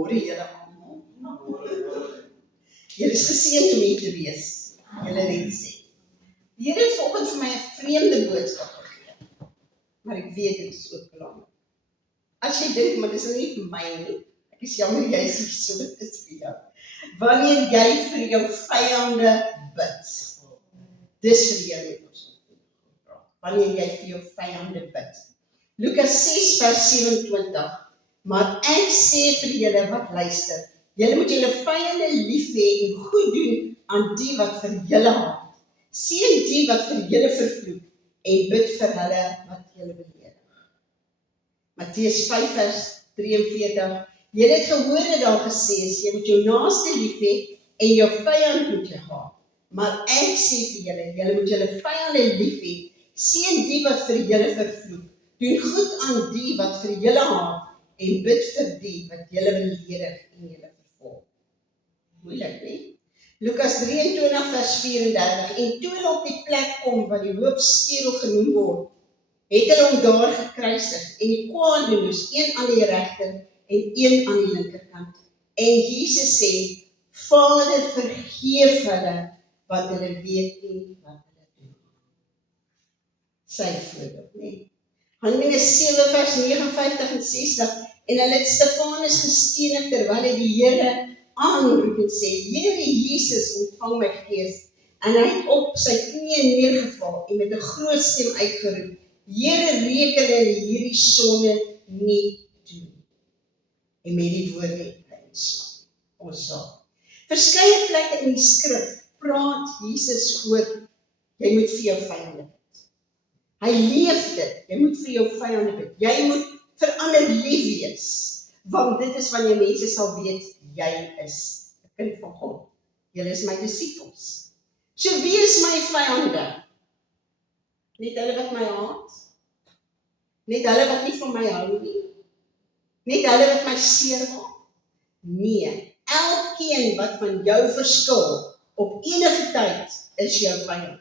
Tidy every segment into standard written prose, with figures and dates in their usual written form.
Môre julle almal. Julle is geseënd om hier te wees. Julle net sê. Die Here het vanoggend vir my 'n vreemde boodskap gegee. Maar ek weet dit is ook belangrik. As jy dink, maar dis nie vir my nie. Ek is jammer jy is hier, so dit is vir jou. Wanneer jy vir jou vyande bid. Dis vir jou met ons. Wanneer jy vir jou vyande bid. Lukas 6 vers 27. Maar ek sê vir julle wat luister, julle moet julle vyande lief hê en goed doen aan die wat vir julle haat. Seën die wat vir julle vervloek en bid vir hulle wat julle beledig. Matteus 5 vers 43. Julle het gehoor dat daar gesê is, jy moet jou naaste lief hê en jou vyand moet jy haat. Maar ek sê vir julle, julle moet julle vyande lief hê, seën die wat vir julle vervloek, doen goed aan die wat vir julle haat en bid vir die wat julle beledig en julle vervolg. Moeilik, nie? Lukas 23 vers 34. En toe hulle op die plek kom wat die hoofskedel genoem word, het hulle hom daar gekruisig en die kwaadoeners, een aan die regter en een aan die linkerkant. En Jesus sê, Vader, vergeef hulle, want hulle weet nie wat hulle doen. Sy voorbeeld, nie? Handelinge 7 vers 59 en 60. En hulle het Stefanus gestenig terwyl hy die Here aanroep en sê, Here Jesus, ontvang my gees. En hy het op sy knieë neergeval en met 'n groot stem uitgeroep, Here, reken hulle hierdie sonde nie toe. En met die woorde uitslaap. Ons sal. Verskeie plekke in die skrif praat Jesus oor, jy moet vir jou vyande bid. Hy leef dit, jy moet vir jou vyande bid. Jy moet vir ander lief wees, want dit is wanneer mense sal weet, jy is 'n kind van God. Julle is my disippels. So wie is my vyande? Net hulle wat my haat? Net hulle wat nie van my hou nie? Net hulle wat my seer maak? Nee, elkeen wat van jou verskil, op enige tyd, is jou vyand.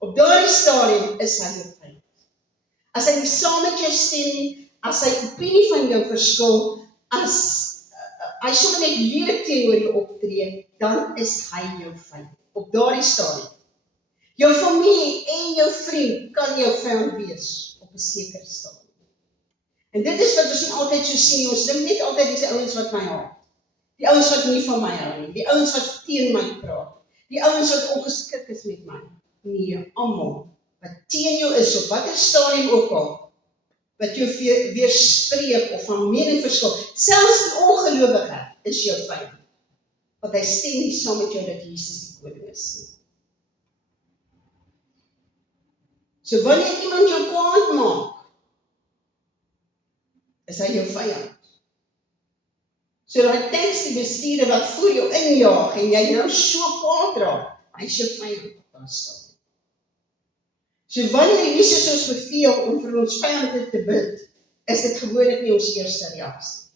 Op daardie stadium is hy jou vyand. As hy nie saam met jou stem nie, as hy opinie van jou verskil, as hy sommer net lelik teenoor jou optree, dan is hy jou vyand. Op daardie stadium. Jou familie en jou vriend kan jou vyand wees op 'n sekere stadium. En dit is wat ons nie altyd so sien nie. Ons dink net altyd dis die ouens wat my haat. Die ouens wat nie van my hou nie. Die ouens wat teen my praat. Die ouens wat ongeskik is met my. Nee, almal wat teen jou is op watter stadium ook al, wat jou weerspreek of van mening verskil, selfs die ongelowige is jou vyand. Want hy stem nie saam met jou dat Jesus die koning is nie. So wanneer iemand jou kwaad maak, is hy jou vyand. So daai taxi-bestuurder wat voor jou injaag en jy nou so kwaad raak, hy is jou vyand op daai stadium. So wanneer Jesus ons beveel om vir ons vyande te bid, is dit gewoonlik nie ons eerste reaksie.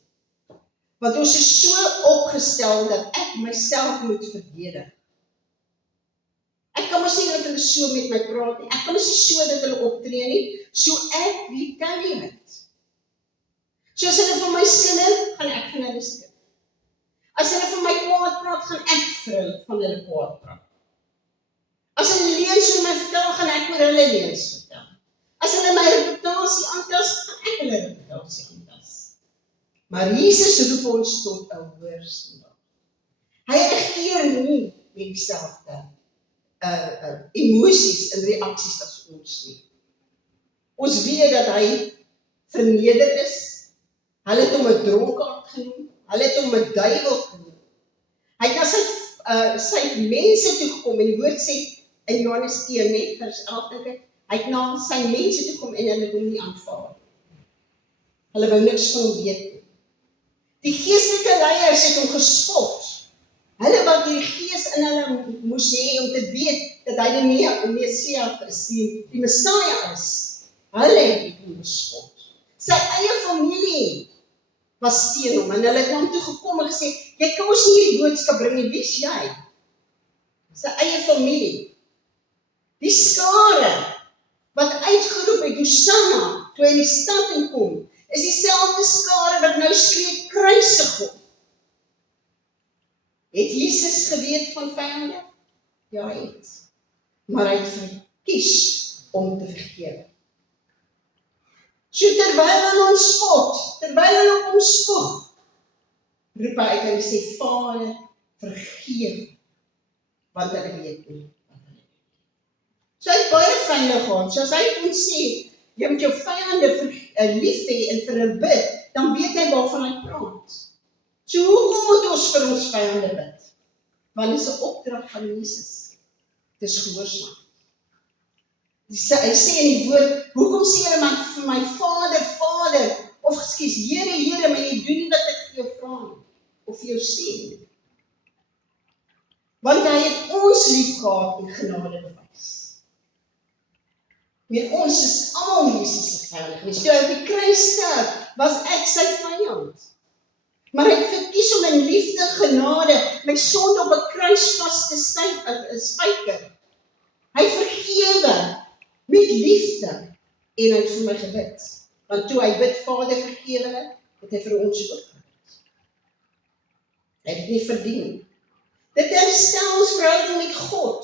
Want ons is so opgestel dat ek myself moet verdedig. Ek kan mos nie dat hulle so met my praat nie. Ek kan mos nie so dat hulle optree nie. So ek retaliate. So as hulle van my skinder, gaan ek van hulle skinder. As hulle van my kwaad praat, gaan ek vir hulle van hulle kwaad praat. As hulle leuns oor my vertel, gaan ek oor hulle leuns vertel. As hulle my reputasie aantas, gaan ek hulle reputasie aantas. Maar Jesus roep ons tot 'n hoër standaard. Hy reageer nie met dieselfde emosies en reaksies as ons nie. Ons weet dat hy verneder is. Hulle het hom 'n dronkaard genoem. Hulle het hom 'n duiwel genoem. Hy het na sy mense toe gekom en die woord sê in Johannes 1 net vers 11 dink ek, hy het na sy mense toe gekom en hulle het hom nie aanvaar. Hulle wou niks van hom weet nie. Die geestelike leiers het hom gespot. Hulle wat die gees in hulle moes hê om te weet dat hy die Messias is, die Messiah is. Hulle het hom gespot. Sy eie familie was teen hom en hulle het na hom toe gekom en gesê, jy kan ons nie hierdie boodskap bring nie, wie is jy? Sy eie familie. Die skare wat uitgeroep het, Hosanna, toe hy in die stad inkom, is dieselfde skare wat nou skree, kruisig Het Jesus geweet van vyande? Ja, hy het. Maar hy het verkies om te vergewe. So terwyl hulle ons spot, terwyl hulle op hom spoeg, roep hy uit en sê, Vader, vergeef, want hulle weet nie. So hy het baie vyande gehad, so as hy vir ons sê, jy moet jou vyande lief hê en vir hulle bid, dan weet hy waarvan hy praat. So hoekom moet ons vir ons vyande bid? Want dit is 'n opdrag van Jesus. Dit is gehoorsaam. Hy sê in die woord, hoekom sê julle maar vir my Vader, Vader, of ekskuus, Here, Here, maar jy doen nie wat ek vir jou vra nie, of vir jou sê nie. Want hy het ons lief gehad en genade bewys. Met ons is almal Jesus se vyand gewees. Toe hy op die kruis sterf, was ek sy vyand. Maar hy het verkies om in liefde en genade my sonde op 'n kruis vas te spyker. Hy vergewe met liefde en hy het vir my gebid. Want toe hy bid, Vader vergewe hulle, het hy vir ons ook gebid. Hy het dit nie verdien. Dit herstel ons verhouding met God.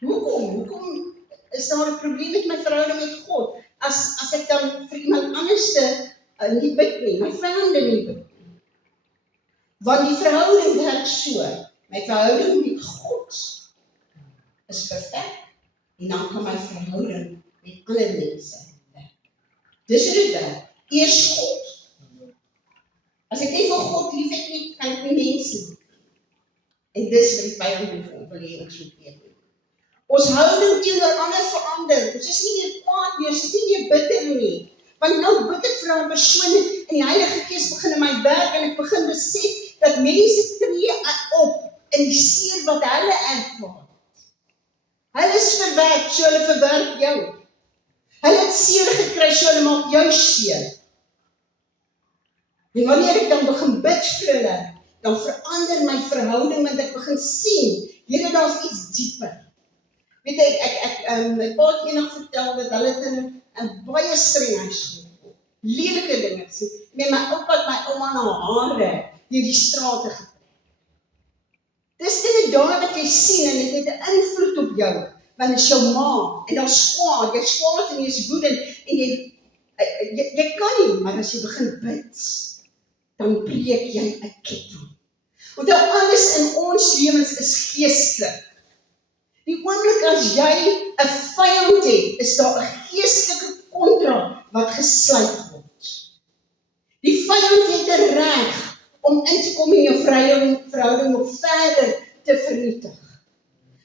Hoekom is daar 'n probleem met my verhouding met God? As ek dan vir iemand anders nie bid nie, my vyande nie bid nie. Want die verhouding werk so, my verhouding met God is perfek, en dan kan my verhouding met ander mense werk. Dis hoe dit werk. Eers God. As ek nie vir God lief het nie, kan ek nie mense lief. En dis wat die vyand wil hê ons moet weet. Ons houding teenoor ander verander. Ons is nie meer kwaad nie, ons is nie meer bitter nie. Want nou bid ek vir 'n persoon en die Heilige Gees begin in my werk en ek begin besef dat mense tree op in die seer wat hulle ervaar. Hulle is verwerp, so hulle verwerp jou. Hulle het seer gekry, so hulle maak jou seer. En wanneer ek dan begin bid vir hulle, dan verander my verhouding, want ek begin sien, Here, daar's iets dieper. Weet jy, my pa het eendag vertel dat hulle het in 'n baie streng huis groot. Lelike dinge sê. Met my oupa het my ouma na hare deur die strate getrek. Dis dinge daar wat jy sien en dit het 'n invloed op jou, want dit is jou ma en daar's kwaad, jy's kwaad en jy's woedend en jy kan nie, maar as jy begin bid, dan breek jy 'n ketting. Want alles in ons lewens is geestelik. Die oomblik as jy 'n vyand het, is daar 'n geestelike kontrak wat gesluit word. Die vyand het 'n reg om in te kom in jou verhouding nog verder te vernietig.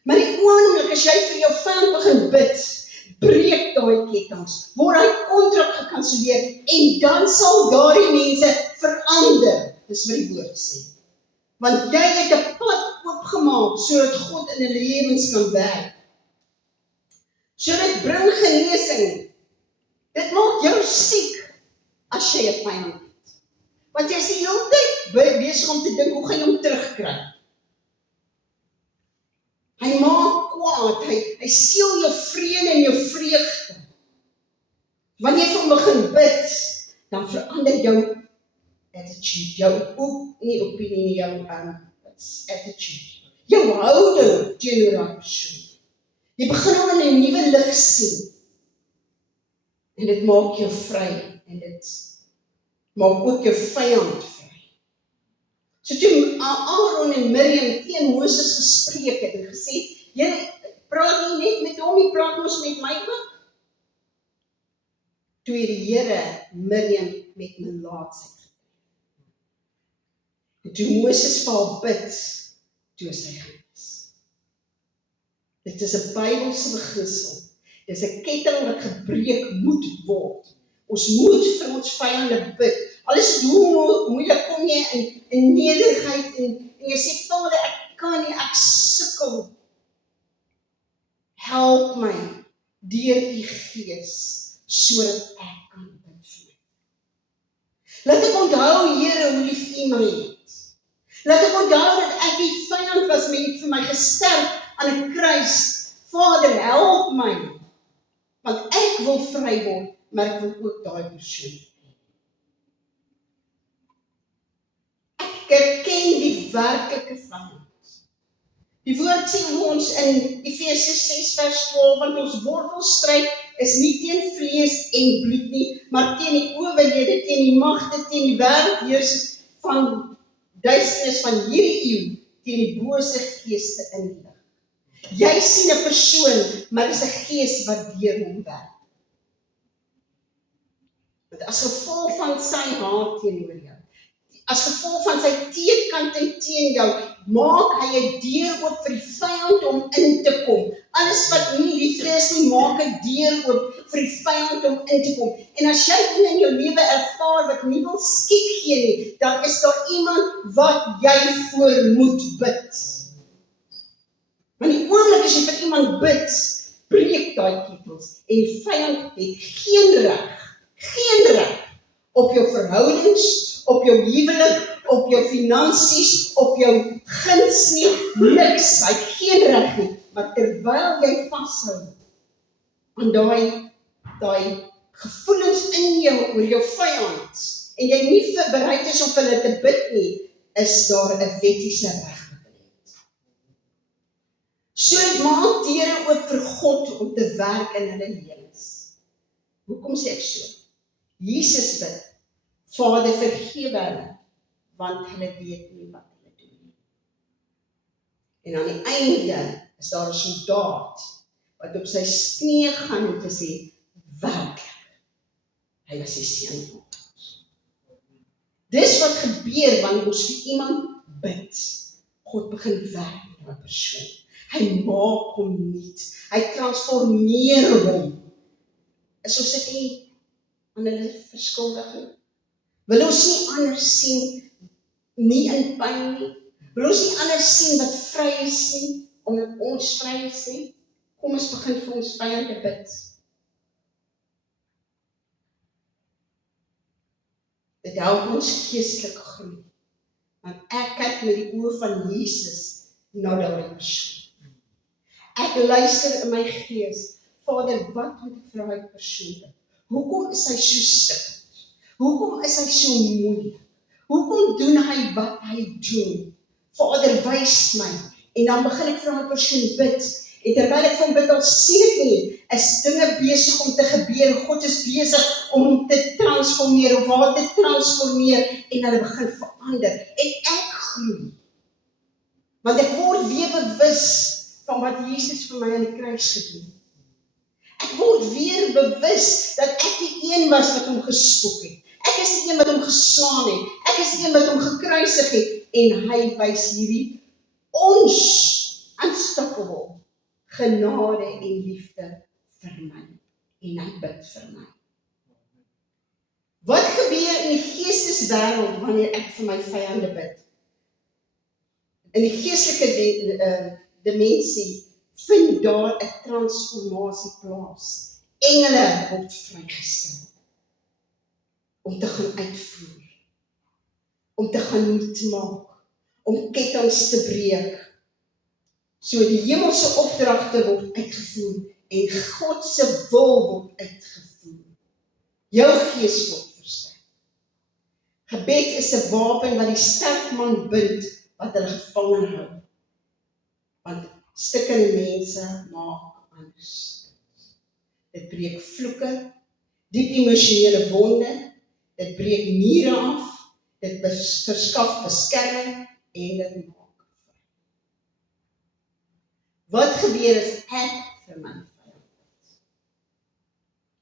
Maar die oomblik as jy vir jou vyand begin bid, breek daai kettinge, word hy kontrak gekanselleer en dan sal daardie mense verander. Dis wat die woord sê. Want jy het 'n pad oopgemaak sodat God in hulle lewens kan werk. So dit bring genesing. Dit maak jou siek as jy 'n vyand het. Want jy is die hele tyd besig om te dink, hoe gaan jy hom terugkry? Hy maak kwaad, hy steel jou vrede en jou vreugde. Wanneer jy vir hom begin bid, dan verander jou attitude, jou nie opinie nie, jou attitude. Jou houding teenoor daai persoon. Jy begin hom in 'n nuwe lig sien. En dit maak jou vry en dit maak ook jou vyand vry. So toe Aaron en Miriam teen Moses gespreek het en gesê, jy praat nie net met hom, jy praat mos met my ook. Toe het die Here Miriam met melaatsheid getref. En toe Moses vir haar bid, toe is hy genees. Dit is 'n Bybelse beginsel. Dit is 'n ketting wat gebreek moet word. Ons moet vir ons vyande bid. Al is dit hoe moeilik, kom jy in nederigheid en jy sê, Vader, ek kan nie, ek sukkel. Help my deur u Gees sodat ek kan bid vir my. Laat ek onthou, Here, hoe lief u my het. Laat ek onthou dat ek die vyand was, maar u het vir my gesterf aan 'n kruis. Vader, help my. Want ek wil vry word, maar ek wil ook daai persoon. Ek ken die werklike vyand. Die woord sê vir ons in Efesiërs 6 vers 12, want ons wortelstryd is nie teen vlees en bloed nie, maar teen die owerhede, teen die magte, teen die wêreldheersers van duisternis van hierdie eeu, teen die bose geeste in die lig. Jy sien 'n persoon, maar dis 'n gees wat deur hom werk. Want as gevolg van sy haat teenoor jou, as gevolg van sy teekanting teen jou, maak hy 'n deur oop vir die vyand om in te kom. Alles wat nie liefde is nie, maak 'n deur oop vir die vyand om in te kom. En as jy dinge in jou lewe ervaar wat nie wil skiet gee nie, dan is daar iemand wat jy voor moet bid. Want die oomblik as jy vir iemand bid, breek daai ketels en die vyand het geen reg op jou verhoudings, op jou huwelik, op jou finansies, op jou guns nie, niks, hy het geen reg nie, maar terwyl jy vashou aan daai gevoelens in jou oor jou vyand, en jy nie bereid is om hulle te bid nie, is daar 'n wettiese reg. So maak deure oop vir God om te werk in hulle lewens. Hoekom sê ek so? Jesus bid, Vader vergewe hulle, want hulle weet nie wat hulle doen nie. En aan die einde is daar 'n soldaat wat op sy knieë gaan om te sê, werklik, hy was die seun van ons. Dis wat gebeur wanneer ons vir iemand bid. God begin werk met 'n persoon. Hy maak hom nuut. Hy transformeer hom. Is ons dit nie aan hulle verskuldig nie? Wil ons nie anders sien, nie in pyn nie? Wil ons nie anders sien wat vry is nie, omdat ons vry is nie? Kom ons begin vir ons vyand te bid. Dit help ons geestelik groei. Want ek kyk met die oë van Jesus na daardie persoon. Ek luister in my gees, Vader, wat moet ek vir daai persoon doen? Hoekom is hy so stikkend? Hoekom is hy so moeilik? Hoekom doen hy wat hy doen? Vader, wys my. En dan begin ek vir daai persoon bid. En terwyl ek van bid, al sien ek nie, is dinge besig om te gebeur. God is besig om hom te transformeer, of haar te transformeer, en hulle begin verander. En ek groei. Want ek word weer bewus van wat Jesus vir my aan die kruis gedoen het. Ek word weer bewus dat ek die een was wat hom gespoeg het. Ek is die een wat hom geslaan het. Ek is die een wat hom gekruisig het. En hy wys hierdie unstoppable genade en liefde vir my. En hy bid vir my. Wat gebeur in die geesteswêreld wanneer ek vir my vyande bid? In die geestelike dimensie vind daar 'n transformasie plaas. Engele word vrygestel om te gaan uitvoer, om te gaan nuut maak, om kettinge te breek. So die hemelse opdragte word uitgevoer en God se wil word uitgevoer. Jou gees word versterk. Gebed is 'n wapen wat die sterk man bind wat hulle gevange hou. Want stikkende mense maak anders. Dit breek vloeke, diep emosionele wonde, dit breek niere af, dit verskaf beskerming en dit maak vry. Wat gebeur as ek vir my vyand bid?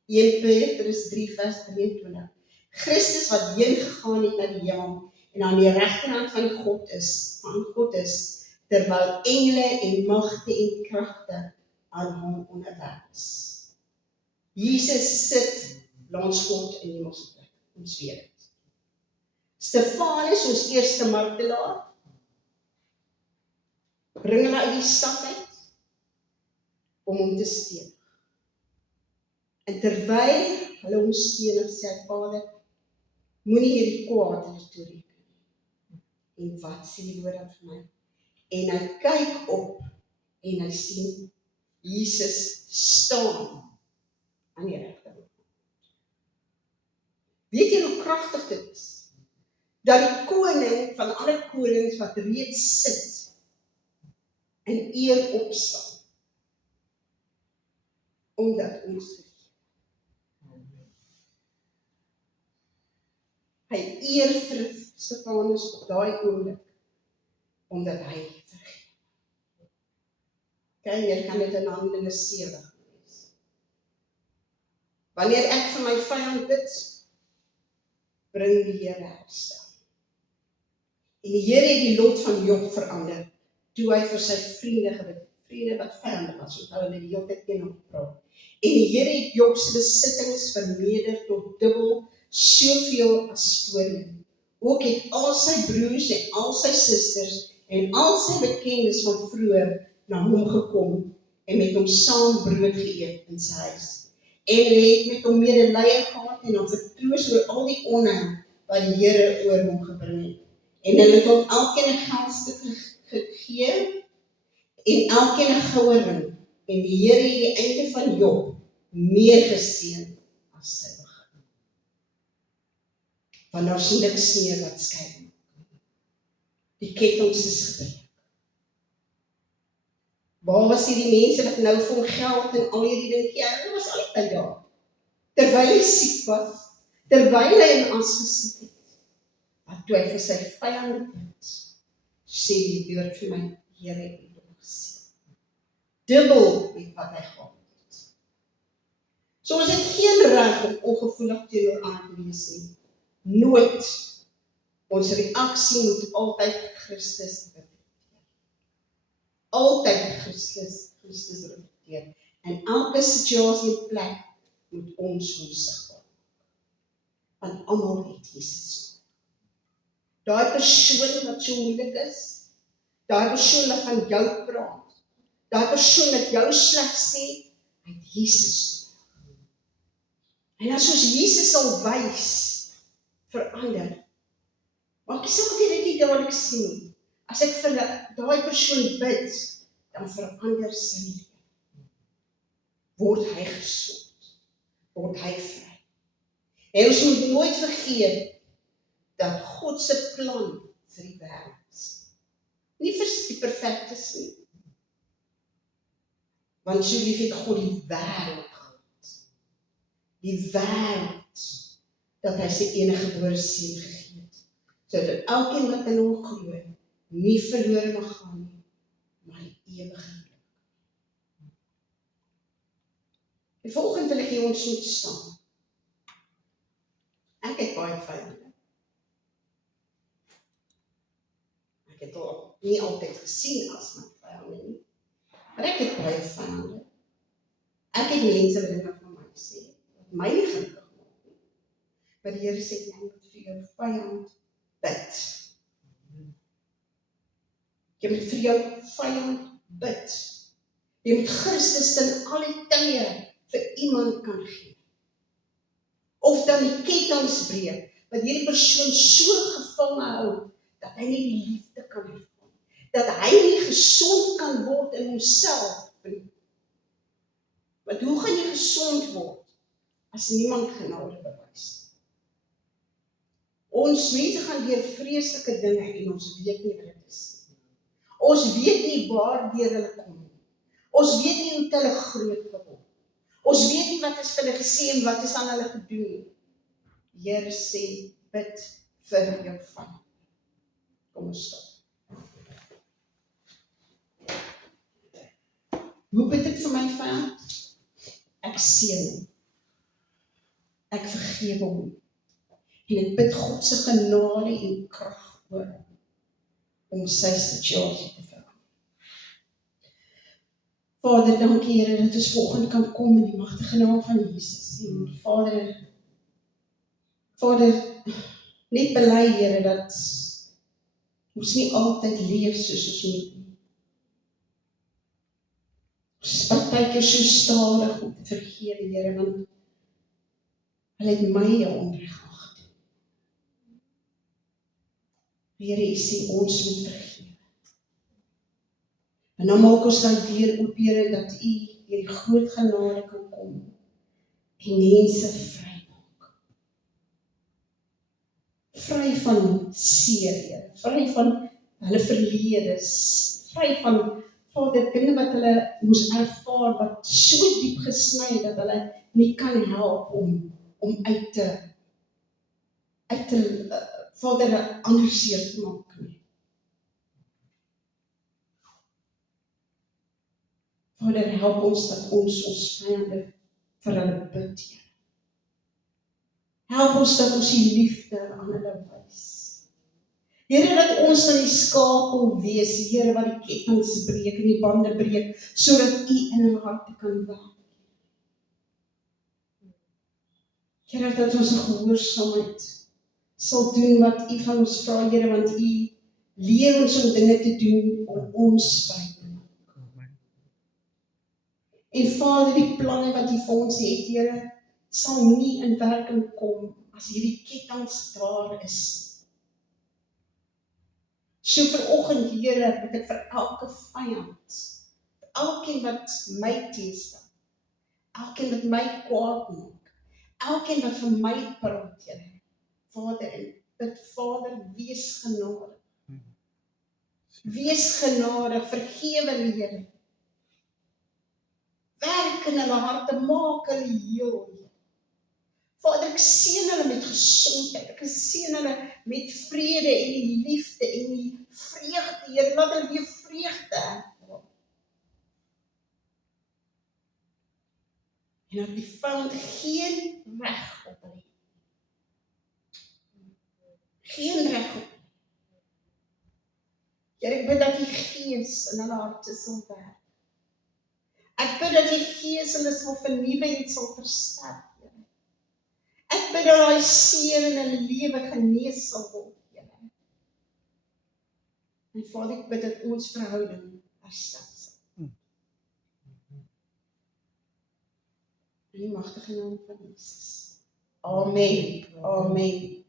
1 Petrus 3 vers 23. Christus wat heen gegaan het na die hemel en aan die regterhand van God is, terwyl engele en magte en kragte aan hom onderwerf is. Jesus sit langs God in die hemelse plek. Ons weet dit. Stefanus, ons eerste martelaar, bring hulle uit die stad uit om hom te stenig. En terwyl hulle hom stenig, sê hy, Vader, moenie hierdie kwaad in die toereken. En wat sê die woord vir my? En hy kyk op en hy sien Jesus staan aan die regterkant. Weet jy hoe kragtig dit is? Dat die koning koning van alle konings wat reeds sit en eer opstaan, omdat ons hy eer vir Stefanus op daai oomblik, omdat hy vergeet. Kyk, jy kan dit in Handelinge 7 lees. Wanneer ek vir my vyand bid, bring die Here herstel. En die Here het die lot van Job verander, toe hy vir sy vriende gebid, vriende wat vyande was, want hulle het die hele tyd teen hom gepraat. En die Here het Job se besittings vermeerder tot dubbel soveel as voorheen. Ook het al sy broers en al sy susters en al sy bekendes van vroeër na hom gekom en met hom saam brood geëet in sy huis. En het met hom medelee gehad en hom vertroos oor al die onheil wat die Here oor hom gebring het. En hulle het hom elkeen 'n geldstuk gegee en elkeen 'n goue ring. En die Here het die einde van Job meer geseën as sy begin. Want daar's niks meer wat skei. Die kettinge is gebreek. Waar was hierdie mense wat nou vir hom geld en al hierdie dinge gee? Hulle was altyd daar. Terwyl hy siek was, terwyl hy in as gesit het, maar toe hy vir sy vyande bid, sê die woord vir my, Here het hom geseën. Dubbel met wat hy gehad het. So ons het geen reg om ongevoelig teenoor ander te wees nie. Nooit. Ons reaksie moet altyd Christus reflekteer. Altyd Christus reflekteer. En elke situasie en plek moet ons sigbaar maak. Want almal het Jesus. Daai persoon wat so moeilik is, daai persoon wat van jou praat, daai persoon wat jou sleg sê, hy het Jesus. En as ons Jesus sal wys, verander. Maak nie saak of jy dit nie dadelik sien nie. As ek vir daai persoon bid, dan verander sy lewe. Word hy gesond, word hy vry. En ons moet nooit vergeet dat God se plan vir die wêreld is. Nie vir die perfektes nie. Want so lief het God die wêreld gehad. Die wêreld, dat hy sy enige gebore seun gegee het. Sodat elkeen wat in hom glo, nie verlore mag gaan nie, maar die ewige lewe. En volgende wil ek hier ons moet staan. Ek het baie vyande. Ek het al nie altyd gesien as my vyande nie. Maar ek het baie vyande. Ek het mense wat dit van my sê, wat my nie gelukkig maak nie. Maar die Here sê, jy moet vir jou vyand bid. Jy moet vir jou vyand bid. Jy moet Christus ten alle tye vir iemand kan gee. Of dan die kettinge breek, wat hierdie persoon so gevange hou, dat hy nie die liefde kan ervaar. Dat hy nie gesond kan word in homself. Want hoe gaan jy gesond word, as niemand genade bewys? Ons mense gaan deur vreeslike dinge en ons weet nie wat dit is. Ons weet nie waardeur hulle kom nie. Ons weet nie hoe hulle groot geword. Ons weet nie wat is vir hulle gesê en wat is aan hulle gedoen nie. Die Here sê, bid vir jou vyand. Kom ons stop. Hoe bid ek vir my vyand? Ek seën hom. Ek vergewe hom. En ek bid God se genade en krag oor hom, om sy situasie te verander. Vader, dankie Here, dat ons volgende kan kom in die magtige naam van Jesus. En Vader, net bely Here, dat ons nie altyd leef soos ons moet nie. Ons is partykeer so stadig om te vergewe, Here, want hulle het my jou onreg aangedoen. Here, U sê ons moet vergewe. En dan maak ons daai deur oop, Here, dat U hierdie groot genade kan kom en mense vrymaak. vry van seer, Here, vry van hulle verlede, vry van Vader, dinge wat hulle moes ervaar, wat so diep gesny, dat hulle nie kan help om uit te Vader, 'n ander seer te maak nie. Vader, help ons dat ons vyande vir hulle bid, Here. Help ons dat ons die liefde aan hulle wys. Here, dat ons aan die skakel wees, Here, wat die kettinge breek en die bande breek, sodat U in hulle harte kan werk. Here, dat ons 'n gehoorsaamheid sal doen wat U van ons vra, Here, want U leer ons om dinge te doen om ons vry te maak. En Vader, die planne wat U vir ons het, Here, sal nie in werking kom as hierdie kettinge daar is. So vanoggend, Here, bid ek vir elke vyand, elkeen wat my teenstaan, elkeen wat my kwaad maak, elkeen wat vir my praat, Here. Vader, en bid, Vader, wees genadig. Wees genadig, vergewe hulle, Here. Werk in hulle harte, maak hulle heel, Here. Vader, ek seën hulle met gesondheid, ek seën hulle met vrede en die liefde en die vreugde, Here, laat hulle weer vreugde ervaar. En dat die vyand geen reg op hulle het. Geen reg op. Here, ek bid dat die Gees in hulle harte sal werk. Ek bid dat die Gees hulle sal vernuwe en sal versterk, Here. Ek bid dat daai seer in hulle lewe genees sal word, Here. En Vader, ek bid dat ons verhouding herstel sal. In die magtige naam van Jesus. Amen. Amen.